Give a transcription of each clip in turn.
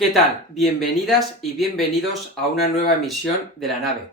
¿Qué tal? Bienvenidas y bienvenidos a una nueva emisión de La Nave.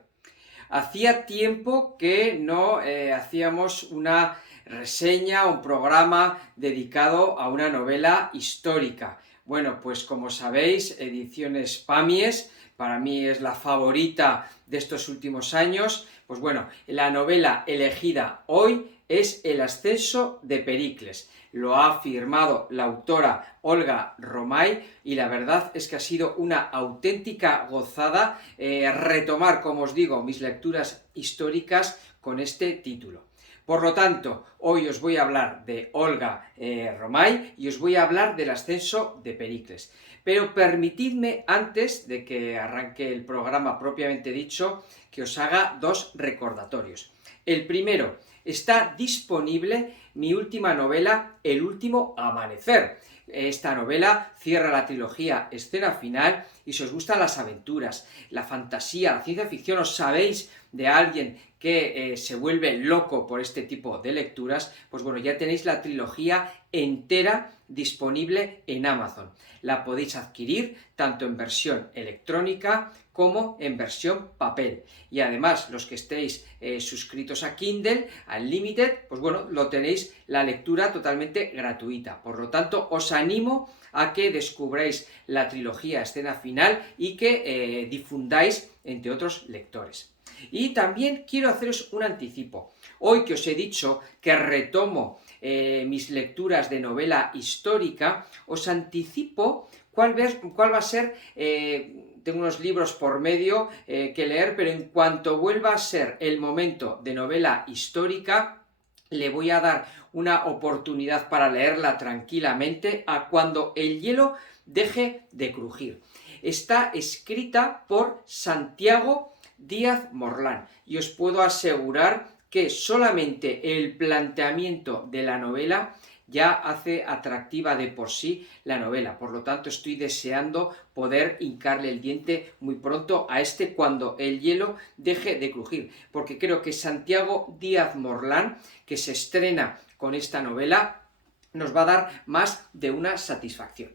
Hacía tiempo que no hacíamos una reseña, un programa dedicado a una novela histórica. Bueno, pues como sabéis, Ediciones Pamies, para mí es la favorita de estos últimos años. Pues bueno, la novela elegida hoy es El ascenso de Pericles. Lo ha firmado la autora Olga Romay y la verdad es que ha sido una auténtica gozada retomar, como os digo, mis lecturas históricas con este título. Por lo tanto, hoy os voy a hablar de Olga Romay y os voy a hablar del ascenso de Pericles. Pero permitidme, antes de que arranque el programa propiamente dicho, que os haga dos recordatorios. El primero, está disponible mi última novela, El último amanecer. Esta novela cierra la trilogía Escena Final y si os gustan las aventuras, la fantasía, la ciencia ficción, os sabéis de alguien que se vuelve loco por este tipo de lecturas, pues bueno, ya tenéis la trilogía entera disponible en Amazon. La podéis adquirir tanto en versión electrónica como en versión papel. Y además, los que estéis suscritos a Kindle Unlimited, pues bueno, lo tenéis la lectura totalmente gratuita. Por lo tanto, os animo a que descubráis la trilogía Escena Final y que difundáis entre otros lectores. Y también quiero haceros un anticipo. Hoy que os he dicho que retomo mis lecturas de novela histórica, os anticipo cuál va a ser... tengo unos libros por medio que leer, pero en cuanto vuelva a ser el momento de novela histórica, le voy a dar una oportunidad para leerla tranquilamente a Cuando el hielo deje de crujir. Está escrita por Santiago Díaz Morlán y os puedo asegurar que solamente el planteamiento de la novela ya hace atractiva de por sí la novela. Por lo tanto, estoy deseando poder hincarle el diente muy pronto a Cuando el hielo deje de crujir, porque creo que Santiago Díaz Morlán, que se estrena con esta novela, nos va a dar más de una satisfacción.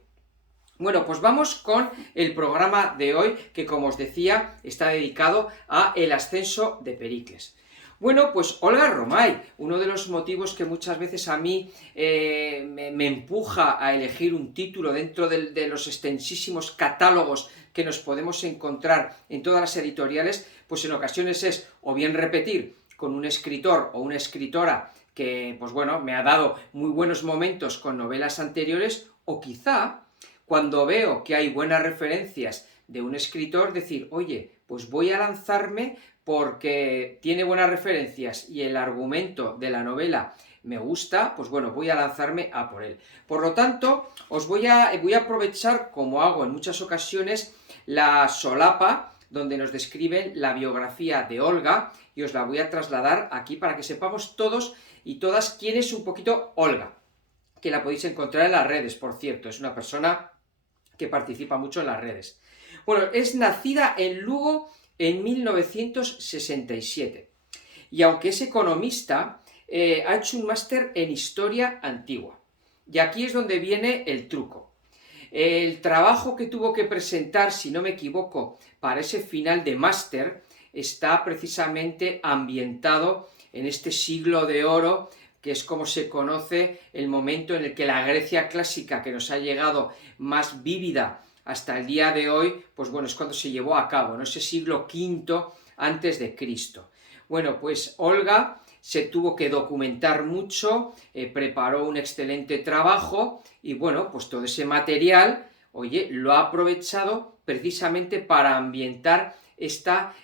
Bueno, pues vamos con el programa de hoy, que como os decía, está dedicado a El ascenso de Pericles. Bueno, pues Olga Romay, uno de los motivos que muchas veces a mí me empuja a elegir un título dentro de los extensísimos catálogos que nos podemos encontrar en todas las editoriales, pues en ocasiones es o bien repetir con un escritor o una escritora que, pues bueno, me ha dado muy buenos momentos con novelas anteriores, o quizá cuando veo que hay buenas referencias de un escritor, decir, oye, pues voy a lanzarme porque tiene buenas referencias y el argumento de la novela me gusta, pues bueno, voy a lanzarme a por él. Por lo tanto, voy a aprovechar, como hago en muchas ocasiones, la solapa, donde nos describen la biografía de Olga, y os la voy a trasladar aquí para que sepamos todos y todas quién es un poquito Olga, que la podéis encontrar en las redes, por cierto, es una persona que participa mucho en las redes. Bueno, es nacida en Lugo en 1967, y aunque es economista, ha hecho un máster en Historia Antigua. Y aquí es donde viene el truco. El trabajo que tuvo que presentar, si no me equivoco, para ese final de máster, está precisamente ambientado en este siglo de oro, que es como se conoce el momento en el que la Grecia clásica, que nos ha llegado más vívida hasta el día de hoy, pues bueno, es cuando se llevó a cabo, ¿no? Ese siglo V antes de Cristo. Bueno, pues Olga se tuvo que documentar mucho, preparó un excelente trabajo y bueno, pues todo ese material, oye, lo ha aprovechado precisamente para ambientar esta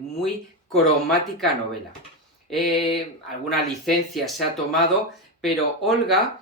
muy cromática novela. Alguna licencia se ha tomado, pero Olga,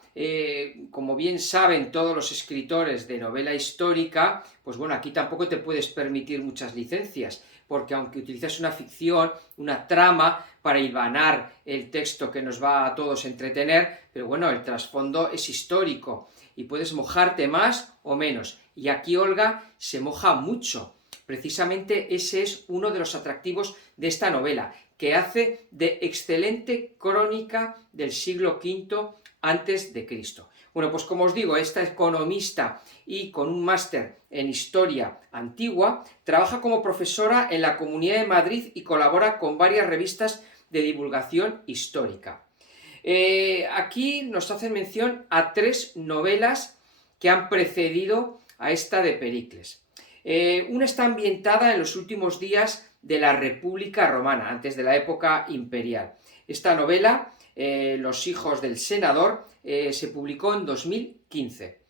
como bien saben todos los escritores de novela histórica, pues bueno, aquí tampoco te puedes permitir muchas licencias, porque aunque utilizas una ficción, una trama para hilvanar el texto que nos va a todos entretener, pero bueno, el trasfondo es histórico y puedes mojarte más o menos, y aquí Olga se moja mucho. Precisamente ese es uno de los atractivos de esta novela, que hace de excelente crónica del siglo V antes de Cristo. Bueno, pues como os digo, esta economista y con un máster en historia antigua, trabaja como profesora en la Comunidad de Madrid y colabora con varias revistas de divulgación histórica. Aquí nos hacen mención a 3 novelas que han precedido a esta de Pericles. Una está ambientada en los últimos días de la República Romana, antes de la época imperial. Esta novela, Los hijos del senador, se publicó en 2015.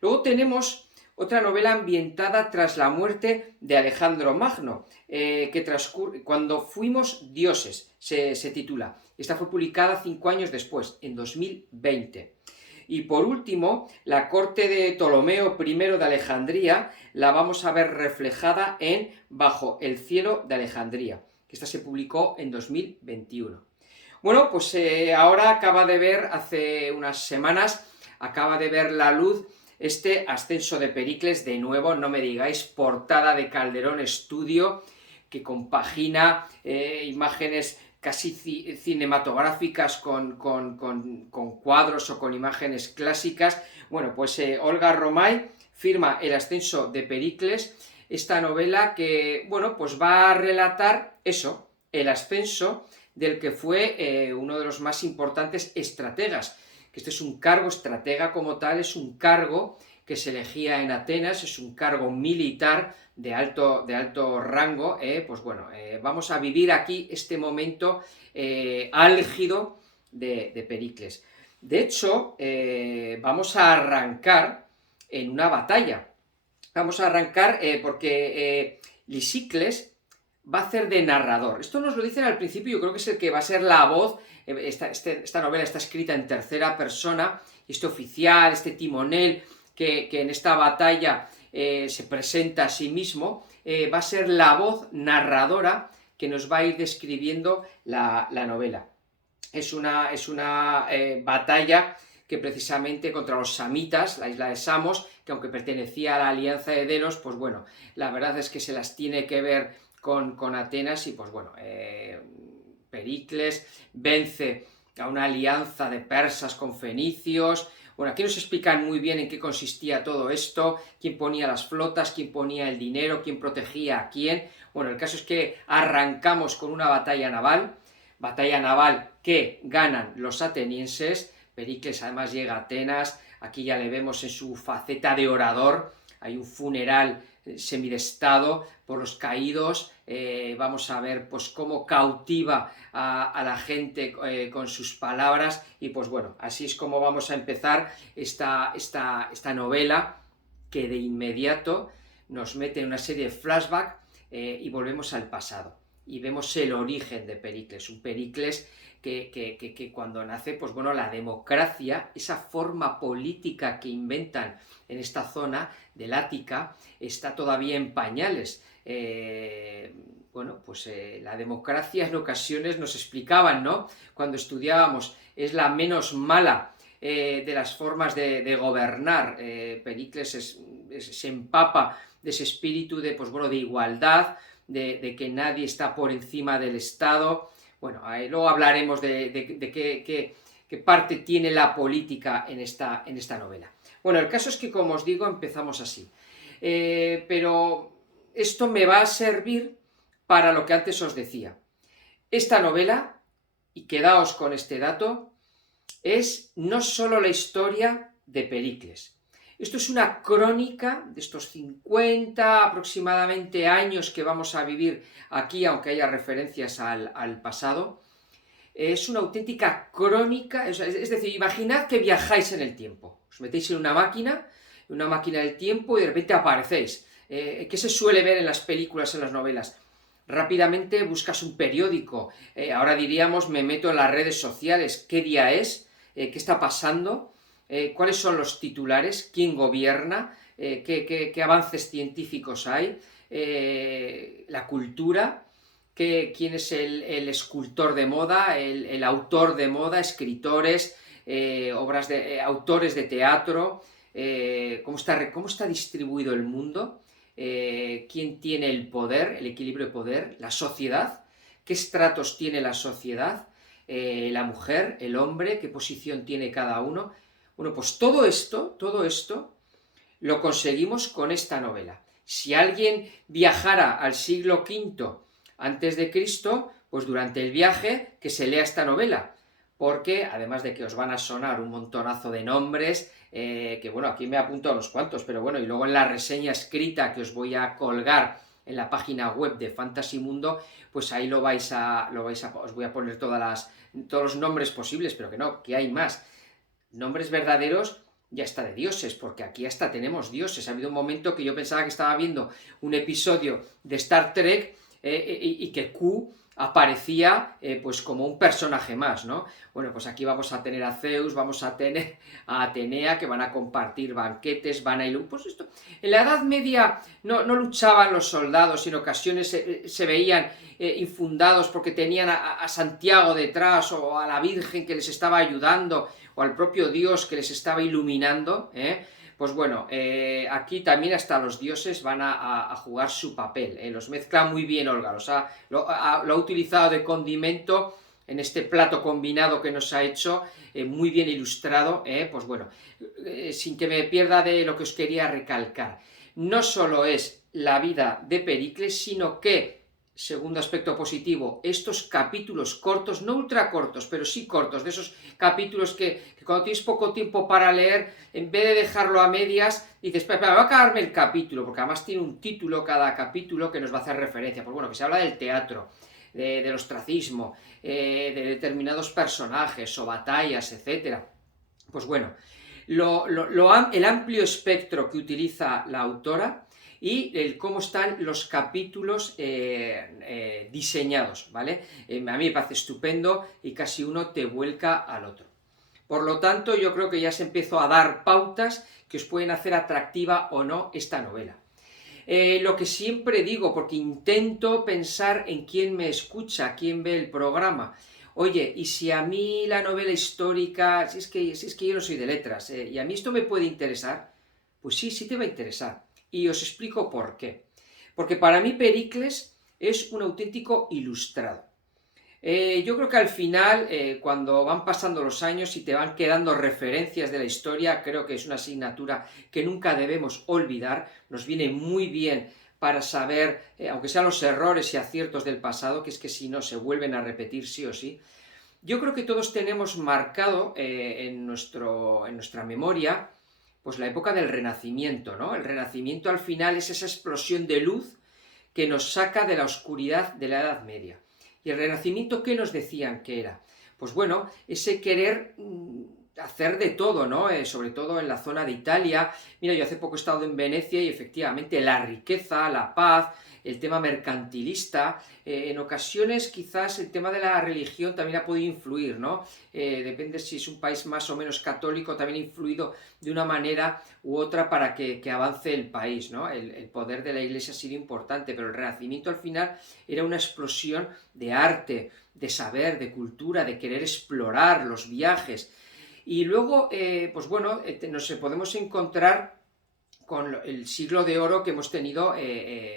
Luego tenemos otra novela ambientada tras la muerte de Alejandro Magno, que transcurre cuando fuimos dioses, se titula. Esta fue publicada 5 años después, en 2020. Y por último, la corte de Ptolomeo I de Alejandría la vamos a ver reflejada en Bajo el cielo de Alejandría, que esta se publicó en 2021. Bueno, pues ahora acaba de ver, hace unas semanas, acaba de ver la luz este Ascenso de Pericles, de nuevo, no me digáis, portada de Calderón Estudio, que compagina imágenes casi cinematográficas con cuadros o con imágenes clásicas. Bueno, pues Olga Romay firma El Ascenso de Pericles, esta novela que, bueno, pues va a relatar eso, el ascenso del que fue uno de los más importantes estrategas, que este es un cargo, estratega como tal, es un cargo que se elegía en Atenas, es un cargo militar de alto rango. Pues bueno, vamos a vivir aquí este momento álgido de Pericles. De hecho, vamos a arrancar en una batalla. Vamos a arrancar porque Lisicles va a hacer de narrador. Esto nos lo dicen al principio, yo creo que es el que va a ser la voz. Esta novela está escrita en tercera persona, este oficial, este timonel, que en esta batalla se presenta a sí mismo, va a ser la voz narradora que nos va a ir describiendo la novela. Es una batalla que precisamente contra los samitas, la isla de Samos, que aunque pertenecía a la alianza de Delos, pues bueno, la verdad es que se las tiene que ver con Atenas y pues bueno, Pericles vence a una alianza de persas con fenicios. Bueno, aquí nos explican muy bien en qué consistía todo esto, quién ponía las flotas, quién ponía el dinero, quién protegía a quién. Bueno, el caso es que arrancamos con una batalla naval que ganan los atenienses. Pericles además llega a Atenas, aquí ya le vemos en su faceta de orador, hay un funeral semidestado por los caídos, vamos a ver pues cómo cautiva a la gente con sus palabras, y pues bueno, así es como vamos a empezar esta novela, que de inmediato nos mete en una serie de flashbacks y volvemos al pasado, y vemos el origen de Pericles, un Pericles que cuando nace, pues bueno, la democracia, esa forma política que inventan en esta zona del Ática, está todavía en pañales. Bueno, pues la democracia en ocasiones nos explicaban, ¿no?, cuando estudiábamos, es la menos mala de las formas de gobernar. Pericles se empapa de ese espíritu de, pues bueno, de igualdad, de que nadie está por encima del Estado. Bueno, luego hablaremos de qué parte tiene la política en esta novela. Bueno, el caso es que, como os digo, empezamos así. Pero esto me va a servir para lo que antes os decía. Esta novela, y quedaos con este dato, es no solo la historia de Pericles. Esto es una crónica de estos 50 aproximadamente años que vamos a vivir aquí, aunque haya referencias al pasado. Es una auténtica crónica, es decir, imaginad que viajáis en el tiempo. Os metéis en una máquina del tiempo, y de repente aparecéis. ¿Qué se suele ver en las películas, en las novelas? Rápidamente buscas un periódico, ahora diríamos me meto en las redes sociales, ¿qué día es? ¿Qué está pasando? ¿Cuáles son los titulares? ¿Quién gobierna? ¿Qué avances científicos hay? La cultura, quién es el escultor de moda, el autor de moda, escritores, autores de teatro, cómo está distribuido el mundo, quién tiene el poder, el equilibrio de poder, la sociedad, qué estratos tiene la sociedad, la mujer, el hombre, qué posición tiene cada uno. Bueno, pues todo esto lo conseguimos con esta novela. Si alguien viajara al siglo V antes de Cristo, pues durante el viaje que se lea esta novela, porque además de que os van a sonar un montonazo de nombres, que bueno, aquí me apunto a unos cuantos, pero bueno, y luego en la reseña escrita que os voy a colgar en la página web de Fantasy Mundo, pues ahí os voy a poner todos los nombres posibles, pero que no, que hay más. Nombres verdaderos ya está de dioses, porque aquí hasta tenemos dioses. Ha habido un momento que yo pensaba que estaba viendo un episodio de Star Trek y que Q aparecía pues como un personaje más, ¿no? Bueno, pues aquí vamos a tener a Zeus, vamos a tener a Atenea, que van a compartir banquetes, van a pues esto. En la Edad Media no luchaban los soldados, en ocasiones se veían infundados porque tenían a Santiago detrás, o a la Virgen que les estaba ayudando, o al propio Dios que les estaba iluminando, pues bueno, aquí también hasta los dioses van a jugar su papel, los mezcla muy bien Olga, lo ha utilizado de condimento en este plato combinado que nos ha hecho, muy bien ilustrado, pues bueno, sin que me pierda de lo que os quería recalcar. No solo es la vida de Pericles, sino que, segundo aspecto positivo, estos capítulos cortos, no ultra cortos, pero sí cortos, de esos capítulos que cuando tienes poco tiempo para leer, en vez de dejarlo a medias, dices, va a acabarme el capítulo, porque además tiene un título cada capítulo que nos va a hacer referencia. Pues bueno, que se habla del teatro, del ostracismo, de determinados personajes o batallas, etc. Pues bueno, el amplio espectro que utiliza la autora y cómo están los capítulos diseñados, ¿vale? A mí me parece estupendo y casi uno te vuelca al otro. Por lo tanto, yo creo que ya se empezó a dar pautas que os pueden hacer atractiva o no esta novela. Lo que siempre digo, porque intento pensar en quién me escucha, quién ve el programa. Oye, y si a mí la novela histórica, si es que yo no soy de letras, y a mí esto me puede interesar, pues sí te va a interesar. Y os explico por qué. Porque para mí Pericles es un auténtico ilustrado. Yo creo que al final, cuando van pasando los años y te van quedando referencias de la historia, creo que es una asignatura que nunca debemos olvidar, nos viene muy bien para saber, aunque sean los errores y aciertos del pasado, que es que si no se vuelven a repetir sí o sí. Yo creo que todos tenemos marcado en nuestra memoria pues la época del Renacimiento, ¿no? El Renacimiento al final es esa explosión de luz que nos saca de la oscuridad de la Edad Media. ¿Y el Renacimiento qué nos decían que era? Pues bueno, ese querer hacer de todo, ¿no? Sobre todo en la zona de Italia. Mira, yo hace poco he estado en Venecia y efectivamente la riqueza, la paz, el tema mercantilista, en ocasiones quizás el tema de la religión también ha podido influir, ¿no? Depende si es un país más o menos católico, también ha influido de una manera u otra para que avance el país, ¿no? El poder de la Iglesia ha sido importante, pero el Renacimiento al final era una explosión de arte, de saber, de cultura, de querer explorar los viajes. Y luego, pues bueno, nos podemos encontrar con el siglo de oro que hemos tenido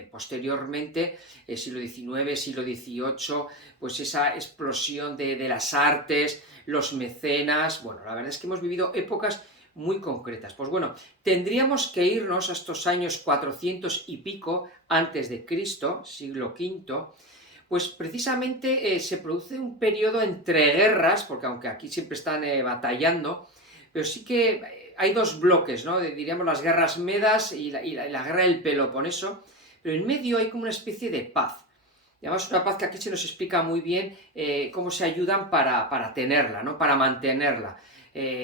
posteriormente, siglo XIX, siglo XVIII, pues esa explosión de las artes, los mecenas. Bueno, la verdad es que hemos vivido épocas muy concretas. Pues bueno, tendríamos que irnos a estos años 400 y pico antes de Cristo, siglo V, pues precisamente se produce un periodo entre guerras, porque aunque aquí siempre están batallando, pero sí que hay dos bloques, ¿no? Diríamos las guerras medas y la guerra del Peloponeso, pero en medio hay como una especie de paz. Y además una paz que aquí se nos explica muy bien cómo se ayudan para tenerla, ¿no? Para mantenerla,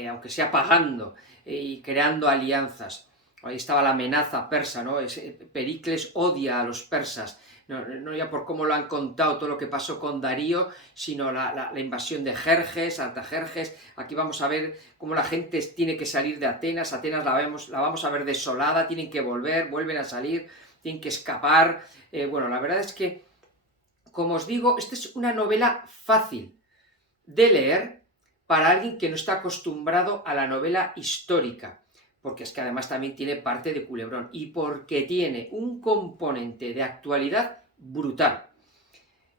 aunque sea pagando y creando alianzas. Ahí estaba la amenaza persa, ¿no? Pericles odia a los persas, no ya por cómo lo han contado todo lo que pasó con Darío, sino la invasión de Jerjes, Artajerjes. Aquí vamos a ver cómo la gente tiene que salir de Atenas la vamos a ver desolada, tienen que vuelven a salir, tienen que escapar. Bueno, la verdad es que, como os digo, esta es una novela fácil de leer para alguien que no está acostumbrado a la novela histórica, porque es que además también tiene parte de culebrón y porque tiene un componente de actualidad brutal.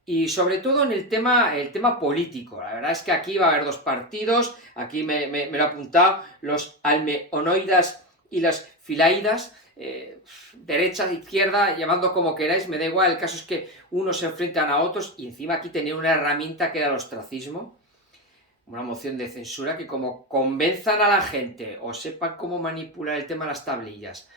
y sobre todo en el tema político. La verdad es que aquí va a haber dos partidos, aquí me lo he apuntado, los almeonoidas y las filaidas, derecha, izquierda, llamando como queráis, me da igual, el caso es que unos se enfrentan a otros y encima aquí tenía una herramienta que era el ostracismo, una moción de censura que como convenzan a la gente o sepan cómo manipular el tema de las tablillas,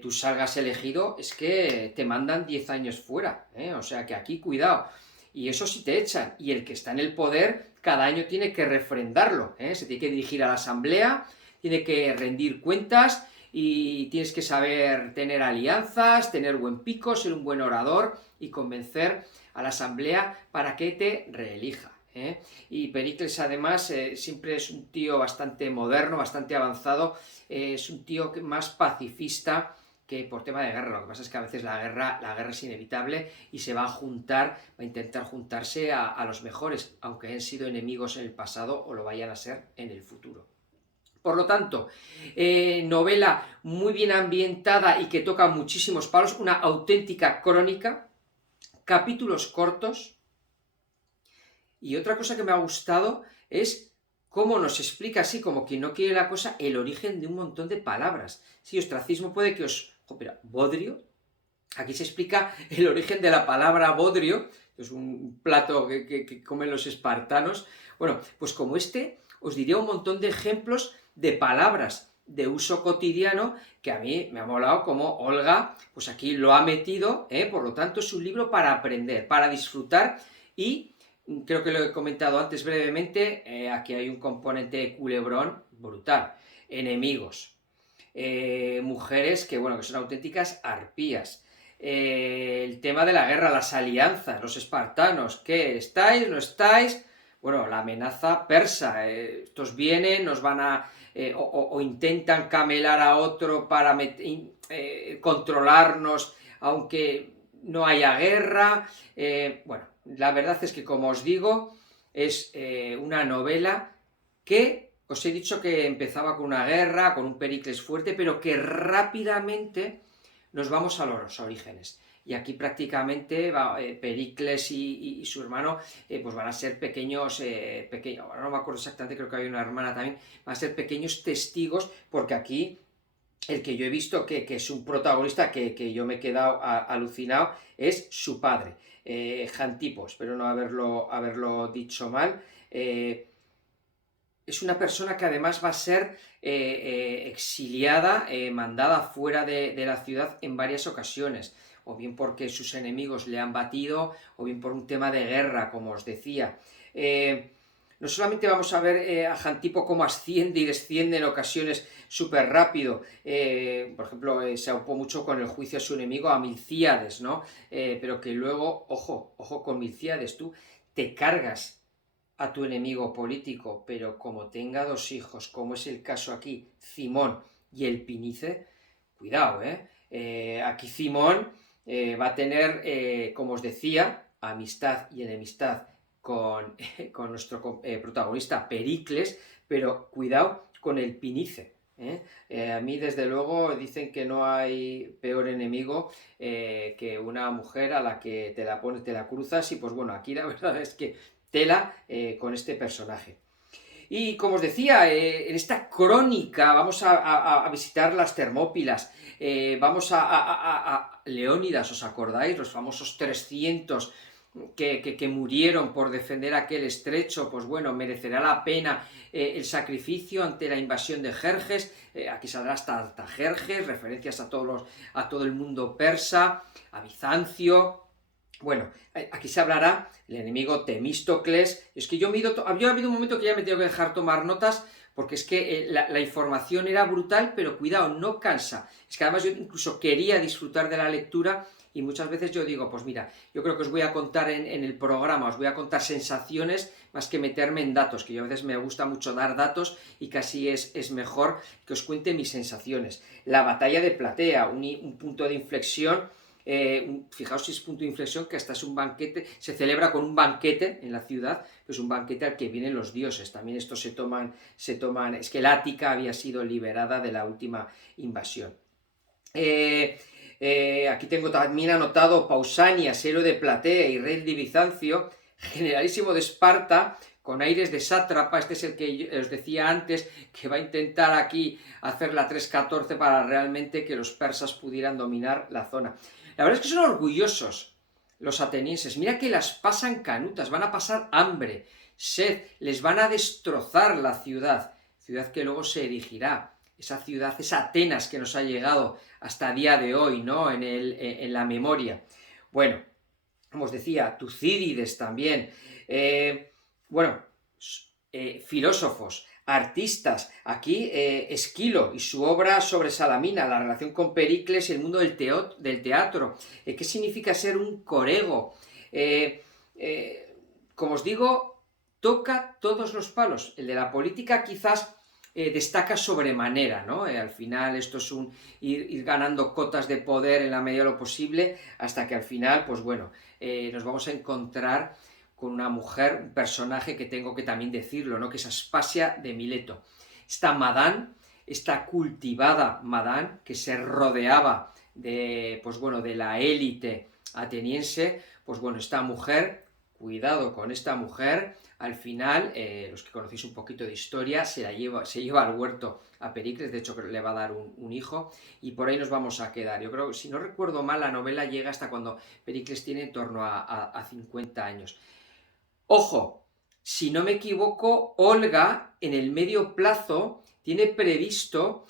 tú salgas elegido, es que te mandan 10 años fuera, o sea que aquí cuidado, y eso sí te echan, y el que está en el poder cada año tiene que refrendarlo, se tiene que dirigir a la asamblea, tiene que rendir cuentas, y tienes que saber tener alianzas, tener buen pico, ser un buen orador y convencer a la asamblea para que te reelija. Y Pericles además siempre es un tío bastante moderno, bastante avanzado, es un tío más pacifista que por tema de guerra. Lo que pasa es que a veces la guerra es inevitable y se va a juntar, va a intentar juntarse a los mejores, aunque hayan sido enemigos en el pasado o lo vayan a ser en el futuro. Por lo tanto, novela muy bien ambientada y que toca muchísimos palos, una auténtica crónica, capítulos cortos. Y otra cosa que me ha gustado es cómo nos explica así, como quien no quiere la cosa, el origen de un montón de palabras. Sí, ostracismo puede que os... Pero, bodrio, aquí se explica el origen de la palabra bodrio, que es un plato que comen los espartanos. Bueno, pues como os diré un montón de ejemplos de palabras de uso cotidiano que a mí me ha molado como Olga, pues aquí lo ha metido, por lo tanto es un libro para aprender, para disfrutar y creo que lo he comentado antes brevemente, aquí hay un componente de culebrón brutal, enemigos, mujeres que, bueno, que son auténticas arpías, el tema de la guerra, las alianzas, los espartanos, ¿qué? ¿Estáis? ¿No estáis? Bueno, la amenaza persa, estos vienen, nos van a... o intentan camelar a otro para controlarnos, aunque no haya guerra, bueno, la verdad es que, como os digo, es una novela que os he dicho que empezaba con una guerra, con un Pericles fuerte, pero que rápidamente nos vamos a los orígenes. Y aquí prácticamente Pericles y su hermano pues van a ser pequeños, ahora no me acuerdo exactamente, creo que había una hermana también, van a ser pequeños testigos, porque aquí el que yo he visto que es un protagonista que yo me he quedado alucinado es su padre, Jantipo, espero no haberlo dicho mal. Es una persona que además va a ser exiliada, mandada fuera de la ciudad en varias ocasiones, o bien porque sus enemigos le han batido, o bien por un tema de guerra, como os decía. No solamente vamos a ver a Jantipo cómo asciende y desciende en ocasiones súper rápido, por ejemplo, se ocupó mucho con el juicio a su enemigo, a Milcíades, ¿no? Pero que luego, ojo con Milcíades, tú te cargas a tu enemigo político, pero como tenga dos hijos, como es el caso aquí, Cimón y el Pinice, cuidado, aquí Cimón va a tener, como os decía, amistad y enemistad con nuestro protagonista Pericles, pero cuidado con el Pinice. A mí, desde luego, dicen que no hay peor enemigo que una mujer a la que te la pones, te la cruzas, y pues bueno, aquí la verdad es que tela con este personaje. Y como os decía, en esta crónica vamos a visitar las Termópilas, vamos a Leónidas, ¿os acordáis? Los famosos 300 que murieron por defender aquel estrecho. Pues bueno, merecerá la pena el sacrificio ante la invasión de Jerjes. Aquí saldrá hasta Jerjes, referencias a todo el mundo persa, a Bizancio. Bueno, aquí se hablará el enemigo Temístocles. Es que yo ha habido un momento que ya me tengo que dejar tomar notas, porque es que la información era brutal, pero cuidado, no cansa. Es que además yo incluso quería disfrutar de la lectura, y muchas veces yo digo, pues mira, yo creo que os voy a contar en el programa, os voy a contar sensaciones más que meterme en datos, que yo a veces me gusta mucho dar datos y casi es mejor que os cuente mis sensaciones. La batalla de Platea, un punto de inflexión. Fijaos si es punto de inflexión, que hasta es un banquete, se celebra con un banquete en la ciudad, pues un banquete al que vienen los dioses. También estos se toman, es que el Ática había sido liberada de la última invasión. Aquí tengo también anotado Pausanias, héroe de Platea y rey de Bizancio, generalísimo de Esparta, con aires de sátrapa. Este es el que os decía antes, que va a intentar aquí hacer la 314 para realmente que los persas pudieran dominar la zona. La verdad es que son orgullosos los atenienses. Mira que las pasan canutas, van a pasar hambre, sed, les van a destrozar la ciudad que luego se erigirá. Esa ciudad, esa Atenas que nos ha llegado hasta el día de hoy, ¿no? En la memoria. Bueno, como os decía, Tucídides también. Bueno, filósofos, artistas. Aquí Esquilo y su obra sobre Salamina, la relación con Pericles y el mundo del teatro. ¿Qué significa ser un corego? Como os digo, toca todos los palos. El de la política quizás destaca sobremanera, ¿no? Al final esto es ir ganando cotas de poder en la medida de lo posible, hasta que al final, pues bueno, nos vamos a encontrar con una mujer, un personaje que tengo que también decirlo, ¿no? Que es Aspasia de Mileto. Esta Madán, esta cultivada Madán, que se rodeaba de, pues bueno, de la élite ateniense, pues bueno, esta mujer, cuidado con esta mujer, al final, los que conocéis un poquito de historia, se lleva al huerto a Pericles, de hecho le va a dar un hijo, y por ahí nos vamos a quedar. Yo creo, si no recuerdo mal, la novela llega hasta cuando Pericles tiene en torno a 50 años. Ojo, si no me equivoco, Olga en el medio plazo tiene previsto,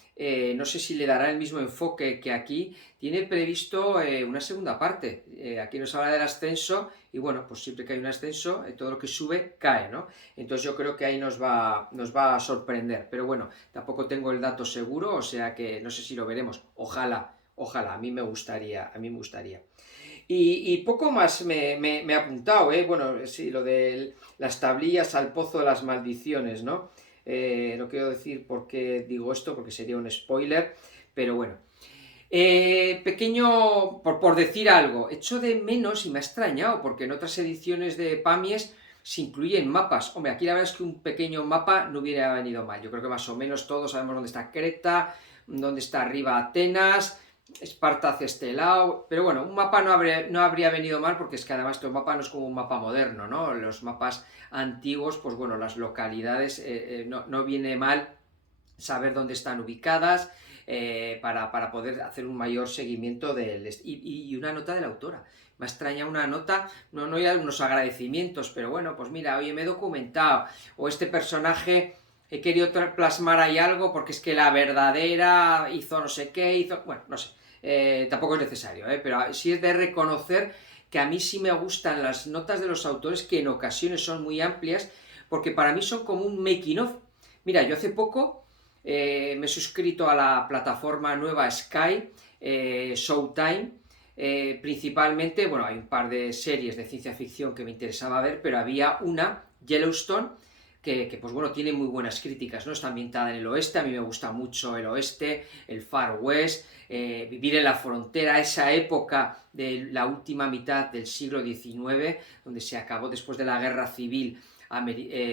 no sé si le dará el mismo enfoque que aquí, tiene previsto una segunda parte. Aquí nos habla del ascenso y bueno, pues siempre que hay un ascenso, todo lo que sube cae, ¿no? Entonces yo creo que ahí nos va a sorprender, pero bueno, tampoco tengo el dato seguro, o sea que no sé si lo veremos. Ojalá, a mí me gustaría. Y poco más me he apuntado, ¿eh? Bueno, sí, lo de las tablillas al pozo de las maldiciones, ¿no? No quiero decir por qué digo esto, porque sería un spoiler, pero bueno. Pequeño, por decir algo, echo de menos y me ha extrañado, porque en otras ediciones de Pamies se incluyen mapas. Hombre, aquí la verdad es que un pequeño mapa no hubiera venido mal. Yo creo que más o menos todos sabemos dónde está Creta, dónde está arriba Atenas, Esparta hacia este lado, pero bueno, un mapa no habría venido mal, porque es que además este mapa no es como un mapa moderno, ¿no? Los mapas antiguos, pues bueno, las localidades, no viene mal saber dónde están ubicadas, para poder hacer un mayor seguimiento y una nota de la autora. Me extraña una nota, no hay algunos agradecimientos, pero bueno, pues mira, oye, me he documentado, o este personaje he querido plasmar ahí algo porque es que la verdadera hizo no sé qué, bueno, no sé, tampoco es necesario, pero sí es de reconocer que a mí sí me gustan las notas de los autores, que en ocasiones son muy amplias, porque para mí son como un making of. Mira, yo hace poco me he suscrito a la plataforma nueva Sky, Showtime, principalmente, bueno, hay un par de series de ciencia ficción que me interesaba ver, pero había una, Yellowstone, que pues bueno, tiene muy buenas críticas, ¿no? Está ambientada en el oeste, a mí me gusta mucho el oeste, el Far West, vivir en la frontera, esa época de la última mitad del siglo XIX, donde se acabó después de la guerra civil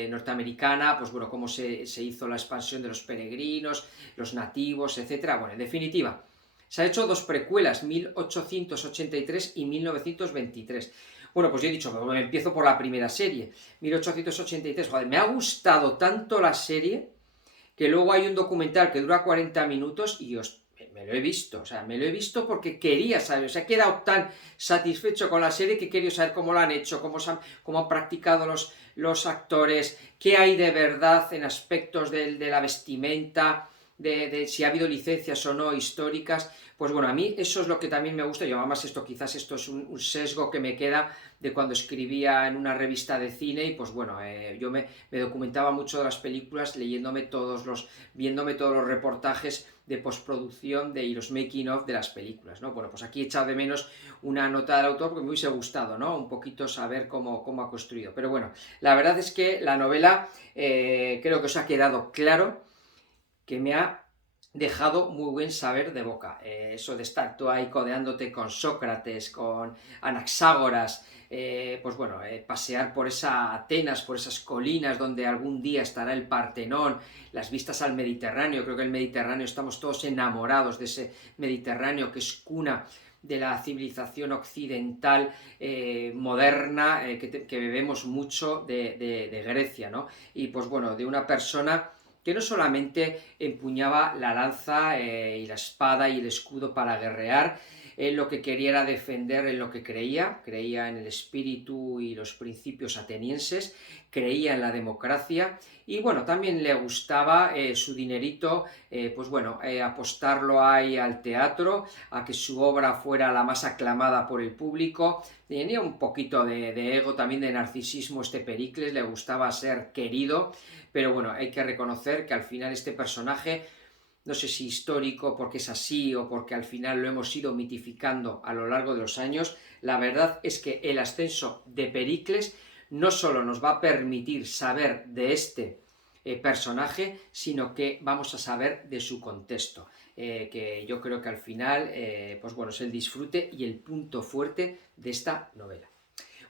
norteamericana, pues bueno, cómo se hizo la expansión de los peregrinos, los nativos, etcétera. Bueno, en definitiva, se han hecho dos precuelas, 1883 y 1923. Bueno, pues yo he dicho, empiezo por la primera serie, 1883. Joder, me ha gustado tanto la serie que luego hay un documental que dura 40 minutos y me lo he visto, o sea, me lo he visto porque quería saber, o sea, he quedado tan satisfecho con la serie que quería saber cómo la han hecho, cómo han practicado los actores, qué hay de verdad en aspectos de la vestimenta, de si ha habido licencias o no históricas. Pues bueno, a mí eso es lo que también me gusta. Yo además quizás esto es un sesgo que me queda de cuando escribía en una revista de cine, y pues bueno, yo me documentaba mucho de las películas, viéndome todos los reportajes de postproducción y los making of de las películas, ¿no? Bueno, pues aquí he echado de menos una nota del autor porque me hubiese gustado, ¿no? Un poquito saber cómo ha construido. Pero bueno, la verdad es que la novela, creo que os ha quedado claro que me ha dejado muy buen saber de boca. Eso de estar tú ahí codeándote con Sócrates, con Anaxágoras, pues bueno, pasear por esa Atenas, por esas colinas donde algún día estará el Partenón, las vistas al Mediterráneo. Creo que el Mediterráneo, estamos todos enamorados de ese Mediterráneo que es cuna de la civilización occidental moderna, que bebemos mucho de Grecia, ¿no? Y pues bueno, de una persona que no solamente empuñaba la lanza y la espada y el escudo para guerrear, él lo que quería era defender en lo que creía en el espíritu y los principios atenienses, creía en la democracia y bueno, también le gustaba su dinerito, pues bueno, apostarlo ahí al teatro, a que su obra fuera la más aclamada por el público. Tenía un poquito de ego, también de narcisismo este Pericles, le gustaba ser querido, pero bueno, hay que reconocer que al final este personaje, no sé si histórico porque es así o porque al final lo hemos ido mitificando a lo largo de los años, la verdad es que el ascenso de Pericles no solo nos va a permitir saber de este personaje, sino que vamos a saber de su contexto, que yo creo que al final pues bueno, es el disfrute y el punto fuerte de esta novela.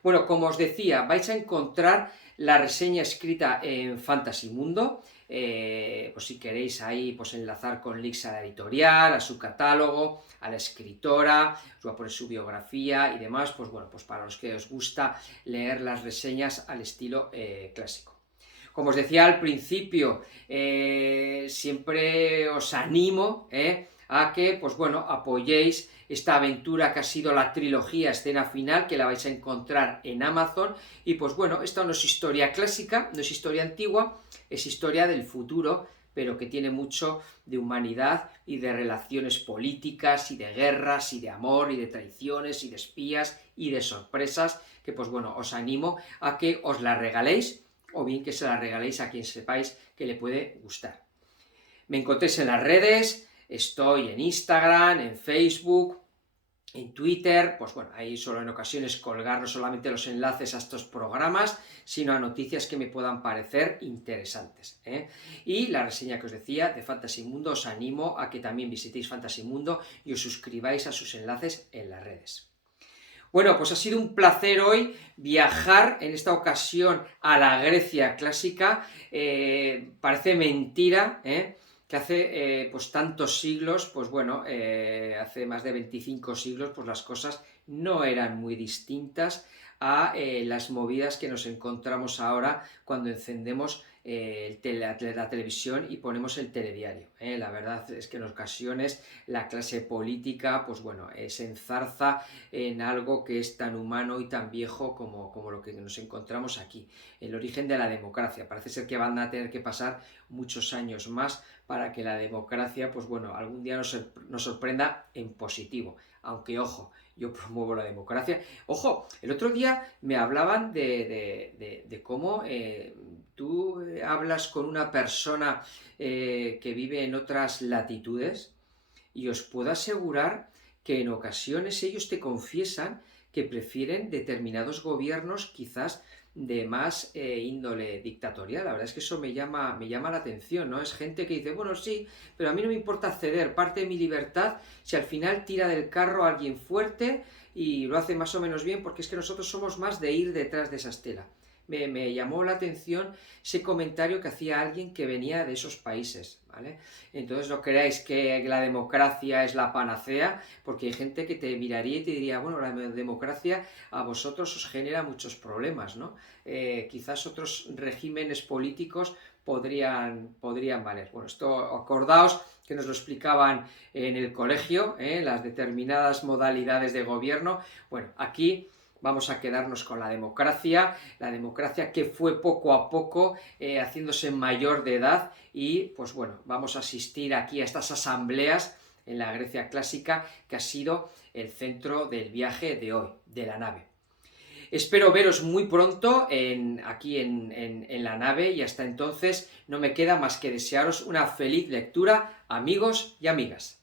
Bueno, como os decía, vais a encontrar la reseña escrita en Fantasy Mundo, pues si queréis ahí pues enlazar con links a la editorial, a su catálogo, a la escritora, os voy a poner su biografía y demás, pues bueno, pues para los que os gusta leer las reseñas al estilo clásico. Como os decía al principio, siempre os animo a que, pues bueno, apoyéis esta aventura que ha sido la trilogía Escena Final, que la vais a encontrar en Amazon, y pues bueno, esta no es historia clásica, no es historia antigua, es historia del futuro, pero que tiene mucho de humanidad y de relaciones políticas, y de guerras, y de amor, y de traiciones, y de espías, y de sorpresas, que pues bueno, os animo a que os la regaléis, o bien que se la regaléis a quien sepáis que le puede gustar. Me encontréis en las redes, estoy en Instagram, en Facebook, en Twitter, pues bueno, ahí suelo en ocasiones colgar no solamente los enlaces a estos programas, sino a noticias que me puedan parecer interesantes. Y la reseña que os decía de Fantasy Mundo, os animo a que también visitéis Fantasy Mundo y os suscribáis a sus enlaces en las redes. Bueno, pues ha sido un placer hoy viajar en esta ocasión a la Grecia clásica. Parece mentira, que hace pues tantos siglos, pues bueno, hace más de 25 siglos, pues las cosas no eran muy distintas a las movidas que nos encontramos ahora cuando encendemos la televisión y ponemos el telediario. La verdad es que en ocasiones la clase política, pues bueno, se enzarza en algo que es tan humano y tan viejo como lo que nos encontramos aquí. El origen de la democracia. Parece ser que van a tener que pasar muchos años más para que la democracia, pues bueno, algún día nos sorprenda en positivo. Aunque, ojo, yo promuevo la democracia. Ojo, el otro día me hablaban de cómo tú hablas con una persona que vive en otras latitudes y os puedo asegurar que en ocasiones ellos te confiesan que prefieren determinados gobiernos quizás de más índole dictatorial. La verdad es que eso me llama la atención, ¿no? Es gente que dice, bueno, sí, pero a mí no me importa ceder parte de mi libertad si al final tira del carro a alguien fuerte y lo hace más o menos bien, porque es que nosotros somos más de ir detrás de esa estela. Me llamó la atención ese comentario que hacía alguien que venía de esos países, ¿vale? Entonces no creáis que la democracia es la panacea, porque hay gente que te miraría y te diría, bueno, la democracia a vosotros os genera muchos problemas, ¿no? Quizás otros regímenes políticos podrían valer. Bueno, esto acordaos que nos lo explicaban en el colegio, las determinadas modalidades de gobierno. Bueno, aquí vamos a quedarnos con la democracia que fue poco a poco haciéndose mayor de edad y pues bueno, vamos a asistir aquí a estas asambleas en la Grecia clásica que ha sido el centro del viaje de hoy, de la nave. Espero veros muy pronto aquí en la nave y hasta entonces no me queda más que desearos una feliz lectura, amigos y amigas.